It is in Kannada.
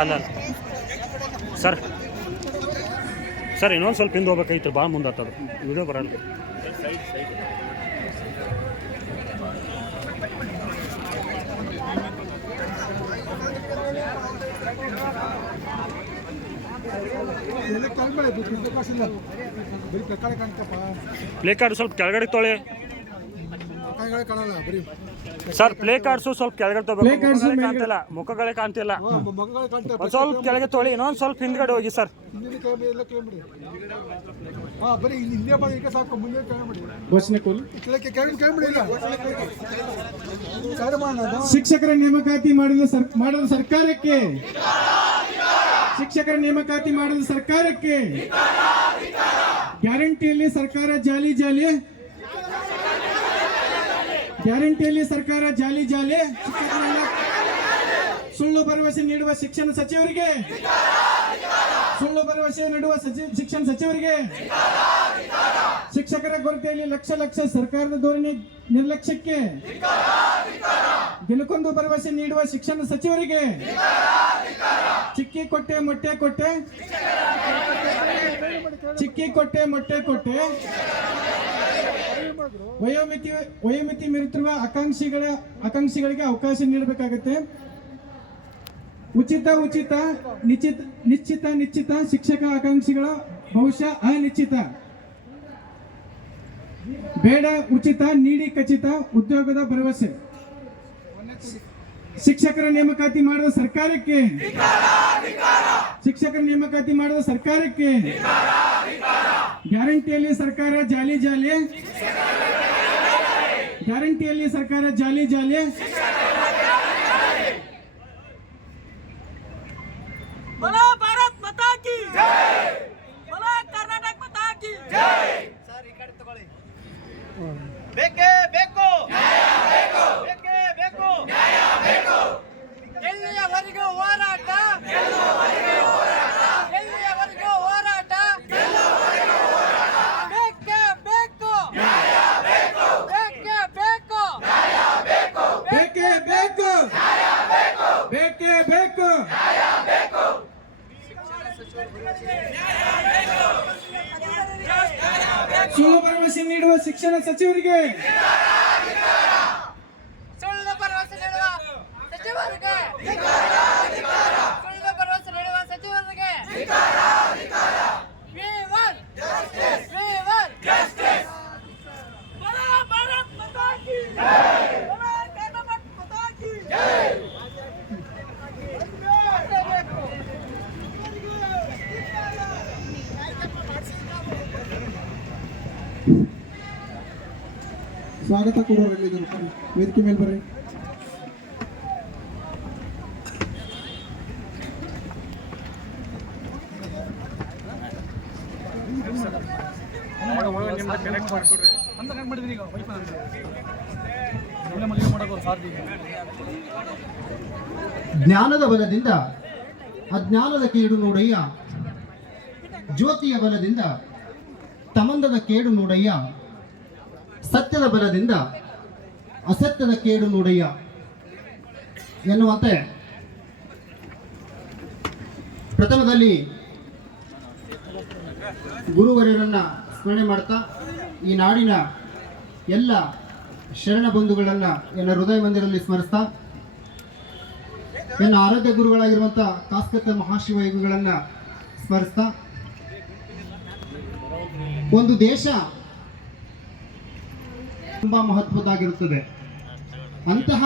ಅಲ್ಲ ಸರ್ ಸರ್ ಇನ್ನೊಂದು ಸ್ವಲ್ಪ ಹಿಂದೆ ಹೋಗ್ಬೇಕಾಗಿತ್ತು, ಭಾಳ ಮುಂದೆ ಆಗ್ತದೆ ವಿಡಿಯೋ ಬರಲ್ಲ. ಪ್ಲೇ ಕಾರ್ಡ್ ಸ್ವಲ್ಪ ಕೆಳಗಡೆ ತೊಳೆ ಸರ್. ಪ್ಲೇ ಕಾರ್ಡ್ಸು ಸ್ವಲ್ಪ ಕೆಳಗಡೆ ತಗೋಬೇಕು, ಕಾಣ್ತಿಲ್ಲ, ಮುಖಗಳೇ ಕಾಣ್ತಿಲ್ಲ. ಒಂದು ಸ್ವಲ್ಪ ಕೆಳಗೆ ತೊಳಿ, ಇನ್ನೊಂದು ಸ್ವಲ್ಪ ಹಿಂದ್ಗಡೆ ಹೋಗಿ ಸರ್. ಶಿಕ್ಷಕರ ನೇಮಕಾತಿ ಮಾಡಲು ಸರ್ಕಾರಕ್ಕೆ, ಶಿಕ್ಷಕರ ನೇಮಕಾತಿ ಮಾಡಲು ಸರ್ಕಾರಕ್ಕೆ, ಗ್ಯಾರಂಟಿಯಲ್ಲಿ ಸರ್ಕಾರ ಜಾಲಿ ಜಾಲಿ, ಗ್ಯಾರಂಟಿಯಲ್ಲಿ ಸರ್ಕಾರ ಜಾಲಿ ಜಾಲಿ, ಸುಳ್ಳು ಭರವಸೆ ನೀಡುವ ಶಿಕ್ಷಣ ಸಚಿವರಿಗೆ, ಸುಳ್ಳು ಭರವಸೆ ನೀಡುವ ಶಿಕ್ಷಣ ಸಚಿವರಿಗೆ, ಶಿಕ್ಷಕರ ಕೊರತೆಯಲ್ಲಿ ಲಕ್ಷ ಲಕ್ಷ ಸರ್ಕಾರದ ಧೋರಣೆ ನಿರ್ಲಕ್ಷ್ಯಕ್ಕೆ, ದಿನಕ್ಕೊಂದು ಭರವಸೆ ನೀಡುವ ಶಿಕ್ಷಣ ಸಚಿವರಿಗೆ, ಚಿಕ್ಕಿ ಕೊಟ್ಟೆ ಮೊಟ್ಟೆ ಕೊಟ್ಟೆ, ಚಿಕ್ಕಿ ಕೊಟ್ಟೆ ಮೊಟ್ಟೆ ಕೊಟ್ಟೆ, ವಯೋಮಿತಿ ಮೀರುತ್ತಿರುವ ಆಕಾಂಕ್ಷಿಗಳಿಗೆ ಅವಕಾಶ ನೀಡಬೇಕಾಗುತ್ತೆ. ಉಚಿತ ಉಚಿತ ನಿಶ್ಚಿತ ನಿಶ್ಚಿತ ನಿಶ್ಚಿತ ಶಿಕ್ಷಕ ಆಕಾಂಕ್ಷಿಗಳ ಭವಿಷ್ಯ ಅನಿಶ್ಚಿತ. ಬೇಡ ಉಚಿತ, ನೀಡಿ ಖಚಿತ ಉದ್ಯೋಗದ ಭರವಸೆ. ಶಿಕ್ಷಕರ ನೇಮಕಾತಿ ಮಾಡಿದ ಸರ್ಕಾರಕ್ಕೆ, ಶಿಕ್ಷಕರ ನೇಮಕಾತಿ ಮಾಡಿದ ಸರ್ಕಾರಕ್ಕೆ, ಗ್ಯಾರಂಟಿಯಲ್ಲಿ ಸರ್ಕಾರ ಜಾಲಿ ಜಾಲಿ, ಗ್ಯಾರಂಟಿಯಲ್ಲಿ ಸರ್ಕಾರ ಜಾಲಿ ಜಾಲಿ. बोलो भारत माता की जय, बोलो कर्नाटक माता की जय. सर ಈ ಕಡೆ ತಗೊಳ್ಳಿ. ಬೇಕೇ ಬೇಕು ನ್ಯಾಯ ಬೇಕು, ಬೇಕೇ ಬೇಕು ನ್ಯಾಯ ಬೇಕು. ಎಲ್ಲಿಯವರೆಗೂ ಹೋರಾಟ, ಎಲ್ಲಿಯವರೆಗೂ ಹೋರಾಟ, ಎಲ್ಲಿಯವರೆಗೂ ಹೋರಾಟ, ಎಲ್ಲಿಯವರೆಗೂ ಹೋರಾಟ. ಬೇಕೇ ಬೇಕು ನ್ಯಾಯ ಬೇಕು, ಬೇಕೇ ಬೇಕು ನ್ಯಾಯ ಬೇಕು, ಬೇಕೇ ಬೇಕು ನ್ಯಾಯ ಬೇಕು, ಬೇಕೇ ಬೇಕು ನ್ಯಾಯ ಬೇಕು. ಸುಳ್ಳು ಭರವಸೆ ನೀಡುವ ಶಿಕ್ಷಣ ಸಚಿವರಿಗೆ, ಸುಳ್ಳು ಭರವಸೆ ನೀಡುವ ಸಚಿವರಿಗೆ, ಸುಳ್ಳು ಭರವಸೆ ನೀಡುವ ಸಚಿವರಿಗೆ We want justice, we want justice. बोलो भारत माता की जय, बोलो कर्नाटक माता की जय. ಸ್ವಾಗತ ಕೋರೋರಿದ್ದಾರೆ, ವೇದಿಕೆ ಮೇಲೆ ಬರ್ರಿ. ಜ್ಞಾನದ ಬಲದಿಂದ ಅಜ್ಞಾನದ ಕೇಡು ನೋಡಯ್ಯ, ಜ್ಯೋತಿಯ ಬಲದಿಂದ ತಮಂದದ ಕೇಡು ನೋಡಯ್ಯ, ಸತ್ಯದ ಬಲದಿಂದ ಅಸತ್ಯದ ಕೇಡು ನೋಡಯ್ಯ ಎನ್ನುವಂತೆ ಪ್ರಥಮದಲ್ಲಿ ಗುರುವರ್ಯರನ್ನ ಸ್ಮರಣೆ ಮಾಡ್ತಾ ಈ ನಾಡಿನ ಎಲ್ಲ ಶರಣ ಬಂಧುಗಳನ್ನು ಎಲ್ಲ ಹೃದಯ ಮಂದಿರದಲ್ಲಿ ಸ್ಮರಿಸ್ತಾ ಎಲ್ಲ ಆರಾಧ್ಯ ಗುರುಗಳಾಗಿರುವಂಥ ಕಾಸ್ಕತ್ತ ಮಹಾಶಿವಯುಗಗಳನ್ನು ಸ್ಮರಿಸ್ತಾ, ಒಂದು ದೇಶ ತುಂಬ ಮಹತ್ವದ್ದಾಗಿರುತ್ತದೆ. ಅಂತಹ